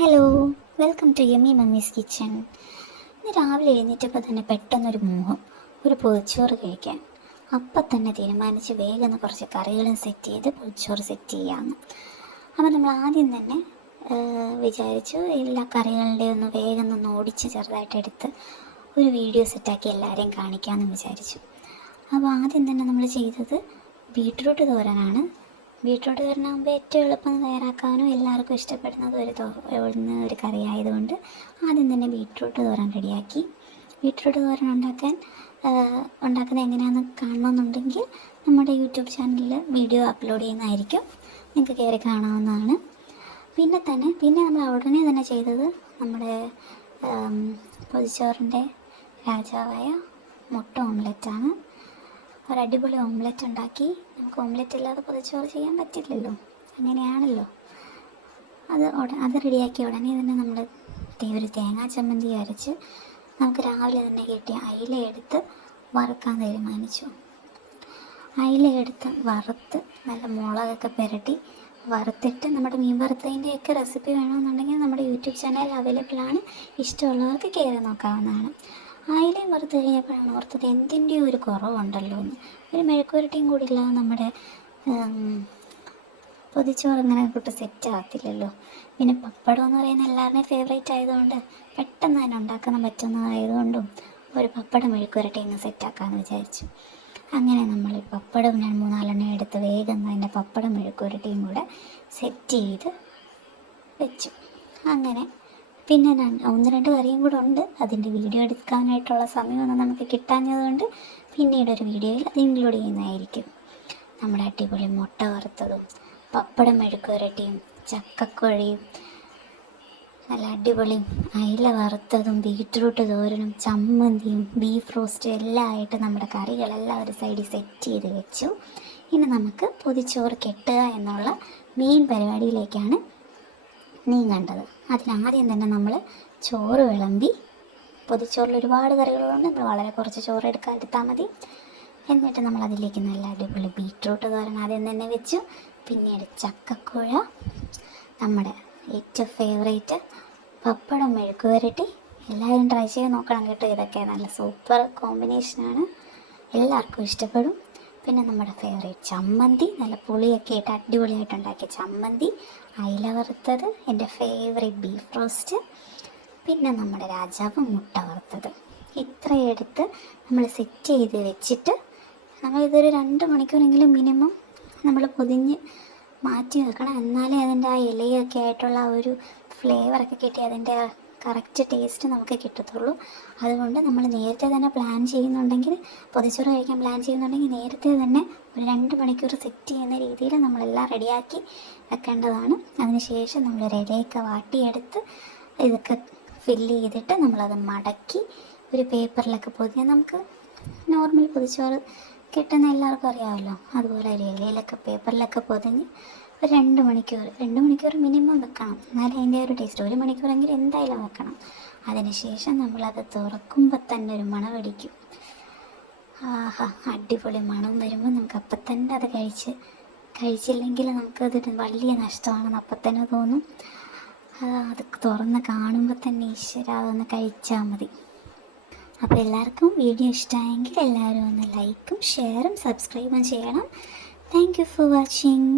Hello, welcome to Yummy Mummy's Kitchen. ഇന്ന് രാവിലെ എഴുന്നേറ്റപ്പോൾ തന്നെ പെട്ടെന്നൊരു മോഹം, ഒരു പൊതിച്ചോറ് കഴിക്കാൻ. അപ്പം തന്നെ തീരുമാനിച്ച് വേഗം കുറച്ച് കറികളും സെറ്റ് ചെയ്ത് പൊതിച്ചോറ് സെറ്റ് ചെയ്യാമെന്ന്. അപ്പോൾ നമ്മൾ ആദ്യം തന്നെ വിചാരിച്ചു എല്ലാ കറികളുടെയും ഒന്ന് വേഗം ഒന്ന് ഓടിച്ച് ചെറുതായിട്ട് എടുത്ത് ഒരു വീഡിയോ സെറ്റാക്കി എല്ലാവരെയും കാണിക്കാമെന്ന് വിചാരിച്ചു. അപ്പോൾ ആദ്യം തന്നെ നമ്മൾ ചെയ്തത് ബീട്രൂട്ട് തോരനാണ്. ബീട്രൂട്ട് തോരനാകുമ്പോൾ ഏറ്റവും എളുപ്പം തയ്യാറാക്കാനും എല്ലാവർക്കും ഇഷ്ടപ്പെടുന്നത് ഒരു കറി ആയതുകൊണ്ട് ആദ്യം തന്നെ ബീട്രൂട്ട് തോരൻ റെഡിയാക്കി. ബീട്രൂട്ട് തോരൻ ഉണ്ടാക്കുന്നത് എങ്ങനെയാണെന്ന് കാണണമെന്നുണ്ടെങ്കിൽ നമ്മുടെ യൂട്യൂബ് ചാനലിൽ വീഡിയോ അപ്ലോഡ് ചെയ്യുന്നതായിരിക്കും, നിങ്ങൾക്ക് കയറി കാണാവുന്നതാണ്. പിന്നെ നമ്മൾ ഉടനെ തന്നെ ചെയ്തത് നമ്മുടെ പൊതിച്ചോറിൻ്റെ രാജാവായ മുട്ട ഓംലെറ്റാണ്. ഒരടിപൊളി ഓംലെറ്റ് ഉണ്ടാക്കി. നമുക്ക് ഓംലെറ്റ് ഇല്ലാതെ പൊതിച്ചോറ് ചെയ്യാൻ പറ്റില്ലല്ലോ, അങ്ങനെയാണല്ലോ. അത് റെഡിയാക്കിയ ഉടനെ തന്നെ നമ്മൾ ഒരു തേങ്ങാ ചമ്മന്തി അരച്ച് നമുക്ക് രാവിലെ തന്നെ കിട്ടിയ അയില എടുത്ത് വറുക്കാൻ തീരുമാനിച്ചു. അയില എടുത്ത് വറുത്ത് നല്ല മുളകൊക്കെ പുരട്ടി വറുത്തിട്ട് നമ്മുടെ മീൻ വറുത്തതിൻ്റെയൊക്കെ റെസിപ്പി വേണമെന്നുണ്ടെങ്കിൽ നമ്മുടെ യൂട്യൂബ് ചാനൽ അവൈലബിൾ ആണ്, ഇഷ്ടമുള്ളവർക്ക് കയറി നോക്കാവുന്നതാണ്. അയിലയും വറുത്ത് കഴിഞ്ഞപ്പോഴാണ് ഓർത്തത് എന്തിൻ്റെയും ഒരു കുറവുണ്ടല്ലോ എന്ന്. ഒരു മെഴുക്കുവരട്ടിയും കൂടി ഇല്ലാതെ നമ്മുടെ പൊതിച്ചോറ് ഇങ്ങനെ കൂട്ട് സെറ്റ് ആകത്തില്ലല്ലോ. പിന്നെ പപ്പടം എന്ന് പറയുന്ന എല്ലാവരുടെയും ഫേവറേറ്റ് ആയതുകൊണ്ട് പെട്ടെന്ന് തന്നെ ഉണ്ടാക്കാൻ പറ്റുന്നതായതുകൊണ്ടും ഒരു പപ്പടം മെഴുക്കുവരട്ടി ഇന്ന് സെറ്റാക്കാമെന്ന് വിചാരിച്ചു. അങ്ങനെ നമ്മൾ പപ്പടം 3-4 എടുത്ത് വേഗം അതിൻ്റെ പപ്പടം മെഴുക്കുവരട്ടിയും കൂടെ സെറ്റ് ചെയ്ത് വെച്ചു. അങ്ങനെ പിന്നെ 1-2 കറിയും കൂടെ ഉണ്ട്. അതിൻ്റെ വീഡിയോ എടുക്കാനായിട്ടുള്ള സമയമൊന്നും നമുക്ക് കിട്ടാഞ്ഞതുകൊണ്ട് പിന്നീടൊരു വീഡിയോയിൽ അത് ഇൻക്ലൂഡ് ചെയ്യുന്നതായിരിക്കും. നമ്മുടെ അടിപൊളി മുട്ട വറുത്തതും പപ്പടം മെഴുക്കുവരട്ടിയും ചക്കക്കുഴയും നല്ല അടിപൊളി അയില വറുത്തതും ബീട്രൂട്ട് തോരനും ചമ്മന്തിയും ബീഫ് റോസ്റ്റും എല്ലാം ആയിട്ട് നമ്മുടെ കറികളെല്ലാം ഒരു സൈഡിൽ സെറ്റ് ചെയ്ത് വെച്ചു. ഇനി നമുക്ക് പൊതിച്ചോറ് കെട്ടുക എന്നുള്ള മെയിൻ പരിപാടിയിലേക്കാണ് നീങ്ങേണ്ടത്. അതിനാദ്യം തന്നെ നമ്മൾ ചോറ് വിളമ്പി, പൊതിച്ചോറിൽ ഒരുപാട് കറികളുണ്ട്, നമ്മൾ വളരെ കുറച്ച് ചോറ് എടുത്താൽ മതി. എന്നിട്ട് നമ്മൾ അതിലേക്ക് നല്ല അടിപൊളി ബീട്രൂട്ട് തോരൻ ആദ്യം തന്നെ വെച്ചു. പിന്നീട് ചക്കക്കുഴ, നമ്മുടെ ഏറ്റവും ഫേവറേറ്റ് പപ്പടം മെഴുക്കുവരട്ടി. എല്ലാവരും ട്രൈ ചെയ്ത് നോക്കണം കേട്ടോ, ഇതൊക്കെ നല്ല സൂപ്പർ കോമ്പിനേഷനാണ്, എല്ലാവർക്കും ഇഷ്ടപ്പെടും. പിന്നെ നമ്മുടെ ഫേവറേറ്റ് ചമ്മന്തി, നല്ല പുളിയൊക്കെ ഇട്ട് അടിപൊളിയായിട്ടുണ്ടാക്കിയ ചമ്മന്തി, അയില വറുത്തത്, എൻ്റെ ഫേവറേറ്റ് ബീഫ് റോസ്റ്റ്, പിന്നെ നമ്മുടെ രാജാവ് മുട്ട വറുത്തത്. ഇത്രയെടുത്ത് നമ്മൾ സെറ്റ് ചെയ്ത് വെച്ചിട്ട് നമ്മളിതൊരു 2 മണിക്കൂറെങ്കിലും മിനിമം നമ്മൾ പൊതിഞ്ഞ് മാറ്റി വെക്കണം. എന്നാലേ അതിൻ്റെ ആ ഇലയൊക്കെ ആയിട്ടുള്ള ഒരു ഫ്ലേവറൊക്കെ കിട്ടി അതിൻ്റെ കറക്റ്റ് ടേസ്റ്റ് നമുക്ക് കിട്ടത്തുള്ളൂ. അതുകൊണ്ട് നമ്മൾ നേരത്തെ തന്നെ പ്ലാൻ ചെയ്യുന്നുണ്ടെങ്കിൽ, പൊതിച്ചോറ് കഴിക്കാൻ പ്ലാൻ ചെയ്യുന്നുണ്ടെങ്കിൽ നേരത്തെ തന്നെ ഒരു 2 മണിക്കൂർ സെറ്റ് ചെയ്യുന്ന രീതിയിൽ നമ്മളെല്ലാം റെഡിയാക്കി വെക്കേണ്ടതാണ്. അതിനുശേഷം നമ്മളൊരു ഇലയൊക്കെ വാട്ടിയെടുത്ത് ഇതൊക്കെ ഫില്ല് ചെയ്തിട്ട് നമ്മളത് മടക്കി ഒരു പേപ്പറിലൊക്കെ പൊതിഞ്ഞ്, നമുക്ക് നോർമൽ പൊതിച്ചോറ് കിട്ടുന്ന എല്ലാവർക്കും അറിയാമല്ലോ, അതുപോലെ ഒരു ഇലയിലൊക്കെ പേപ്പറിലൊക്കെ പൊതിഞ്ഞ് ഒരു 2 മണിക്കൂർ മിനിമം വെക്കണം. എന്നാലും അതിൻ്റെ ഒരു ടേസ്റ്റ് 1 മണിക്കൂറെങ്കിലും എന്തായാലും വെക്കണം. അതിനുശേഷം നമ്മളത് തുറക്കുമ്പോൾ തന്നെ ഒരു മണം അടിക്കും. അടിപൊളി മണം വരുമ്പോൾ നമുക്ക് അപ്പം തന്നെ അത് കഴിച്ചില്ലെങ്കിൽ നമുക്കത് വലിയ നഷ്ടമാണെന്ന് അപ്പം തന്നെ തോന്നും. അത് തുറന്ന് കാണുമ്പോൾ തന്നെ ഈശ്വര അതൊന്ന് കഴിച്ചാൽ മതി. അപ്പോൾ എല്ലാവർക്കും വീഡിയോ ഇഷ്ടമായെങ്കിൽ എല്ലാവരും ഒന്ന് ലൈക്കും ഷെയറും സബ്സ്ക്രൈബും ചെയ്യണം. Thank you for watching.